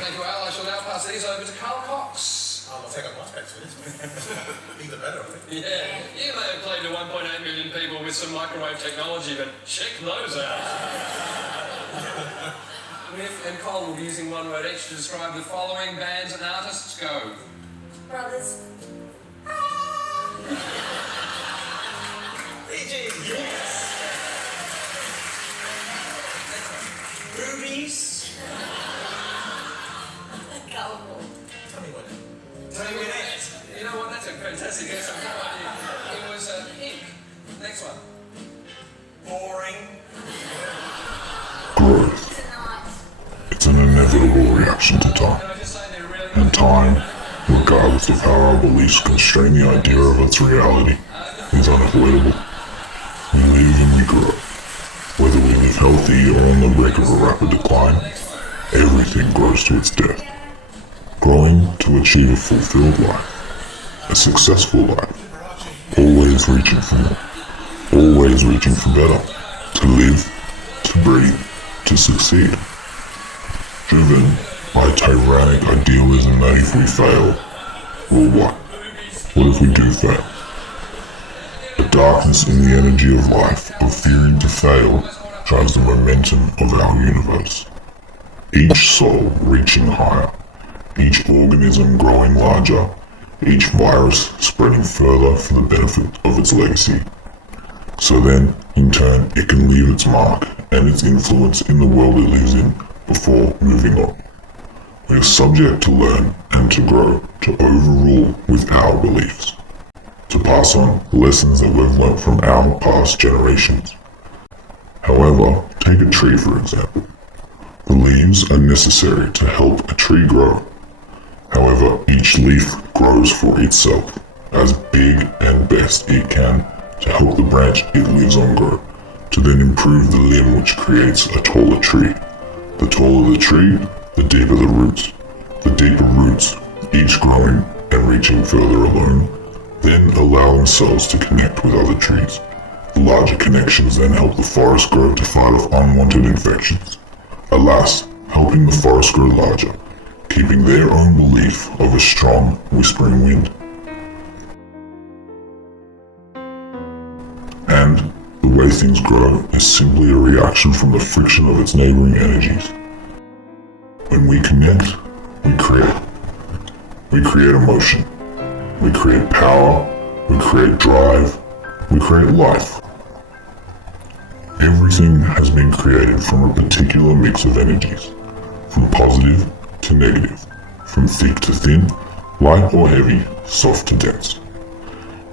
Thank you, Al. I shall now pass these over to Carl Cox. I'll take a much for this. Either better, I think. Yeah, you may have played to 1.8 million people with some microwave technology, but check those out. Miff and Cole will be using one word each to describe the following bands and artists. Go. Brothers. BG! Yes! Boobies! Gullible. Tell me what. You know what? That's a fantastic answer. It was Ink. Next one. Boring. Growth. It's an inevitable reaction to time. And time, regardless of how our beliefs constrain the idea of its reality, is unavoidable. We live and we grow. Whether we live healthy or on the brink of a rapid decline, everything grows to its death. Growing to achieve a fulfilled life, a successful life, always reaching for more, always reaching for better, to live, to breathe, to succeed. Driven by tyrannic idealism that if we fail, well what? What if we do fail? The darkness in the energy of life, of fearing to fail, drives the momentum of our universe. Each soul reaching higher, each organism growing larger, each virus spreading further for the benefit of its legacy. So then, in turn, it can leave its mark and its influence in the world it lives in before moving on. We are subject to learn and to grow, to overrule with our beliefs, to pass on lessons that we've learnt from our past generations. However, take a tree for example. The leaves are necessary to help a tree grow. However, each leaf grows for itself, as big and best it can, to help the branch it lives on grow, to then improve the limb which creates a taller tree. The taller the tree, the deeper the roots. The deeper roots, each growing and reaching further alone, then allow themselves to connect with other trees. The larger connections then help the forest grow to fight off unwanted infections. Alas, helping the forest grow larger, keeping their own belief of a strong, whispering wind. And the way things grow is simply a reaction from the friction of its neighboring energies. When we connect, we create. We create emotion. We create power. We create drive. We create life. Everything has been created from a particular mix of energies, from positive to negative, from thick to thin, light or heavy, soft to dense.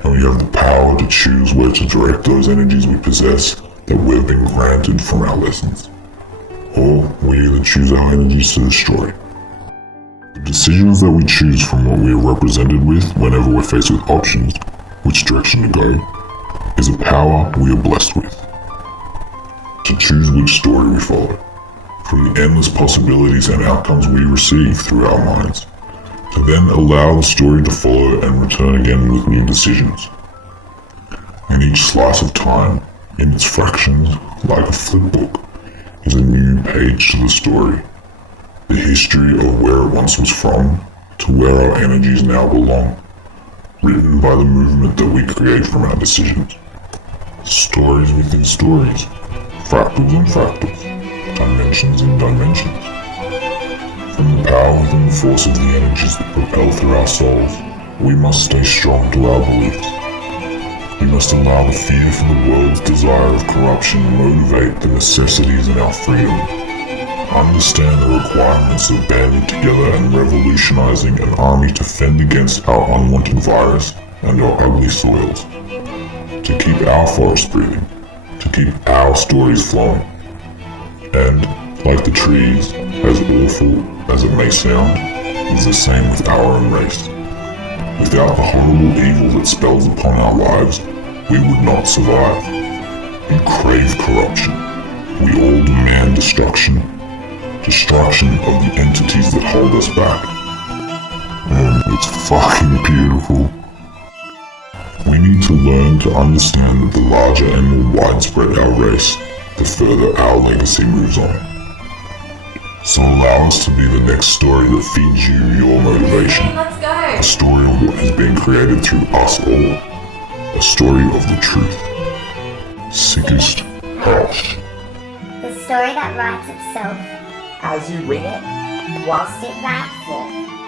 And we have the power to choose where to direct those energies we possess that we've been granted from our lessons. Or we either choose our energies to destroy. The decisions that we choose from what we are represented with whenever we're faced with options, which direction to go, is a power we are blessed with. To choose which story we follow, from the endless possibilities and outcomes we receive through our minds, to then allow the story to follow and return again with new decisions. In each slice of time, in its fractions, like a flip book, is a new page to the story. The history of where it once was from, to where our energies now belong, written by the movement that we create from our decisions. Stories within stories, fractals and fractals, dimensions in dimensions. From the power within the force of the energies that propel through our souls, we must stay strong to our beliefs. We must allow the fear for the world's desire of corruption motivate the necessities in our freedom. Understand the requirements of banding together and revolutionizing an army to fend against our unwanted virus and our ugly soils. To keep our forest breathing, to keep our stories flowing. And, like the trees, as awful as it may sound, is the same with our own race. Without the horrible evil that spells upon our lives, we would not survive. We crave corruption. We all demand destruction. Destruction of the entities that hold us back. And it's fucking beautiful. We need to learn to understand that the larger and more widespread our race, the further our legacy moves on. So allow us to be the next story that feeds you your motivation. Let's go. A story of what has been created through us all. A story of the truth. Sickest House. The story that writes itself As you read it, whilst it writes it.